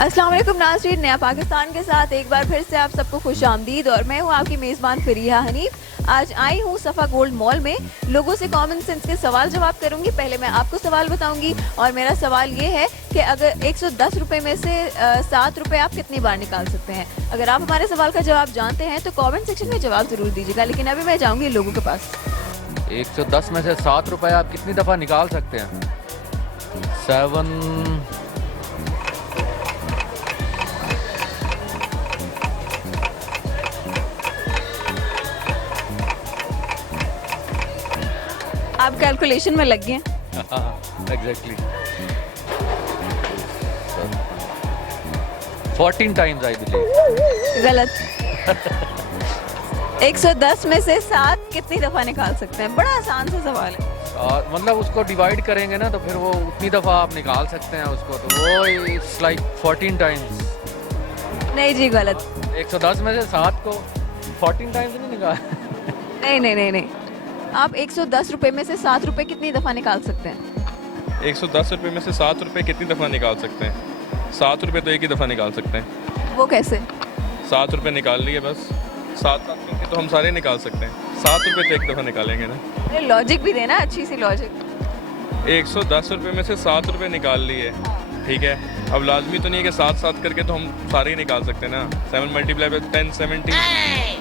अस्सलाम वालेकुम नाज़रीन, नया पाकिस्तान के साथ एक बार फिर से आप सबको खुश आमदीद। और मैं हूँ आपकी मेज़बान फरीहा हनीफ। आज आई हूँ सफ़ा गोल्ड मॉल में, लोगों से कॉमन सेंस के सवाल जवाब करूँगी। पहले मैं आपको सवाल बताऊँगी और मेरा सवाल ये है कि अगर 110 रुपये में से 7 रुपये आप कितनी बार निकाल सकते हैं। अगर आप हमारे सवाल का जवाब जानते हैं तो कॉमेंट सेक्शन में जवाब ज़रूर दीजिएगा। लेकिन अभी मैं जाऊँगी लोगों के पास। 110 में से 7 रुपए आप कितनी दफ़ा निकाल सकते हैं? 7 आप कैलकुलेशन में लग गए हैं। Exactly 14 times I believe. गलत। 110 में से 7 कितनी दफ़ा निकाल सकते हैं? बड़ा आसान सा सवाल है। मतलब उसको डिवाइड करेंगे ना तो फिर वो उतनी दफ़ा आप निकाल सकते हैं उसको, तो वो इट्स लाइक 14 टाइम्स। नहीं जी, गलत। 110 में से 7 को 14 टाइम्स नहीं निकाल। नहीं नहीं नहीं नहीं, आप 110 रुपये में से 7 रुपये कितनी दफ़ा निकाल सकते हैं? 110 रुपये में से 7 रुपये कितनी दफ़ा निकाल सकते हैं? 7 रुपये तो एक ही दफ़ा निकाल सकते हैं। वो कैसे? 7 रुपये निकाल लिए बस, 7 मिलके तो हम सारे निकाल सकते हैं। 7 रुपये तो एक दफ़ा निकालेंगे ना। अरे लॉजिक भी देना, अच्छी सी लॉजिक। 110 रुपये में से 7 रुपये निकाल लिए, ठीक है। अब लाजमी तो नहीं है कि 7 करके तो हम सारे ही निकाल सकते हैं ना। 7 मल्टीप्लाई बाय 10 70।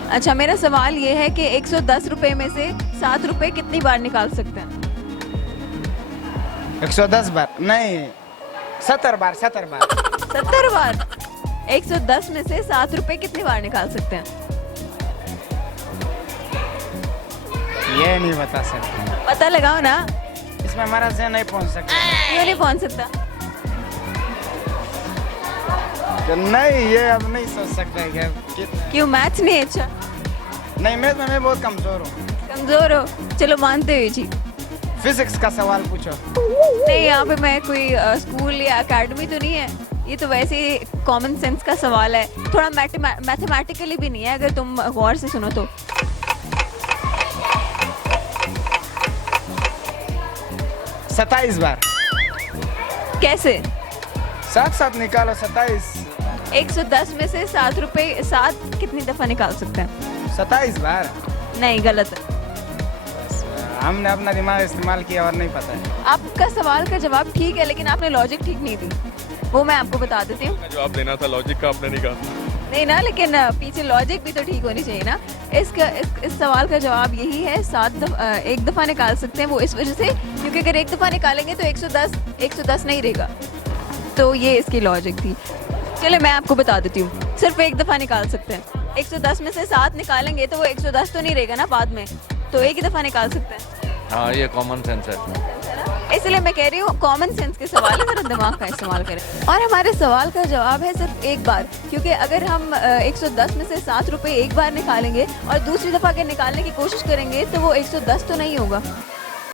अच्छा, मेरा सवाल ये है कि 110 रुपये में से 7 रुपये कितनी बार निकाल सकते हैं? 110 बार नहीं, 70 बार। 70 बार। 110 में से 7 रुपये कितनी बार निकाल सकते हैं? ये नहीं बता सकते, पता लगाओ ना। इसमें हमारा ज़हन नहीं पहुंच सकता। क्यों नहीं पहुंच सकता? तो नहीं, ये अब नहीं सोच सकते हैं कि क्यों, मैथ्स नहीं अच्छा? नहीं, मैं बहुत कमज़ोर हूँ। कमज़ोर हो? चलो मानते हुए जी। फिजिक्स का सवाल पूछो। नहीं, यहाँ पे मैं कोई स्कूल या एकेडमी तो नहीं है, ये तो वैसे ही कॉमन सेंस का सवाल है। थोड़ा मैथमेटिकली भी नहीं है, अगर तुम गौर से सुनो तो। 27 बार। कैसे? 7 निकालो, 27। 110 में से 7 रुपये 7 कितनी दफ़ा निकाल सकते हैं? 27 बार। नहीं, गलत है। हमने अपना दिमाग इस्तेमाल किया और नहीं पता है। आपका सवाल का जवाब ठीक है, लेकिन आपने लॉजिक ठीक नहीं दी। वो मैं आपको बता देती हूँ। जवाब देना था, लॉजिक का आपने नहीं कहा। नहीं ना, लेकिन पीछे लॉजिक भी तो ठीक होनी चाहिए ना। इस सवाल का जवाब यही है, 1 दफ़ा निकाल सकते हैं। वो इस वजह से क्योंकि अगर 1 दफ़ा निकालेंगे तो 110 नहीं रहेगा। तो ये इसकी लॉजिक थी। चलिए मैं आपको बता देती हूँ, सिर्फ 1 दफ़ा निकाल सकते हैं। 110 में से 7 निकालेंगे तो वो 110 तो नहीं रहेगा ना बाद में, तो एक ही दफ़ा निकाल सकते हैं। हाँ, ये कॉमन सेंस है। इसलिए मैं कह रही हूँ कॉमन सेंस के सवाल है, मेरा दिमाग का इस्तेमाल करें। और हमारे सवाल का जवाब है सिर्फ एक बार, क्योंकि अगर हम 110 में से 7 रुपये एक बार निकालेंगे और दूसरी दफ़ा अगर निकालने की कोशिश करेंगे तो वो 110 तो नहीं होगा।